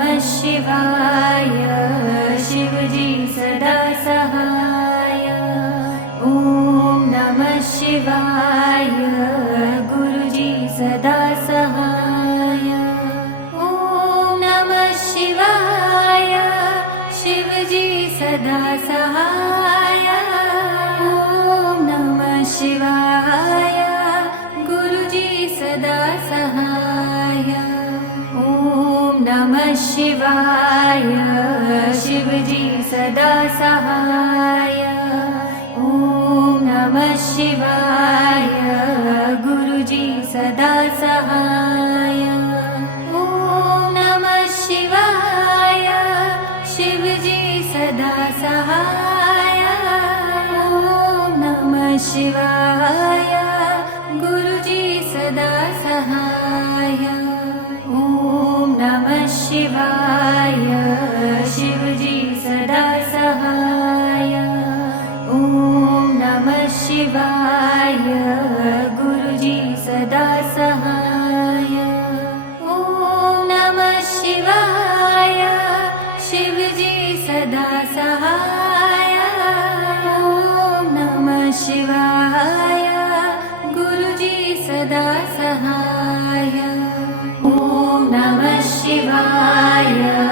नमः शिवाय शिवजी सदा सहाय। ॐ नमः शिवाय गुरुजी सदा सहाय। ॐ नमः शिवाय शिवजी सदा सहाय। ॐ नमः शिवाय गुरुजी सदा सहाय। ॐ नमः शिवाय शिवजी सदा सहाय। ॐ नमः शिवाय गुरुजी सदा सहाय। ॐ नमः शिवाय शिवजी सदा सहाय। ॐ नमः शिवाय गुरुजी सदा सहाय। ॐ नमः शिवाय शिवजी सदा सहाय। ॐ नमः शिवाय गुरुजी सदा सहाय। ॐ नमः शिवाय शिवजी सदा सहाय। ॐ नमः शिवाय गुरुजी सदा सहाय। ॐ नमः शिवाय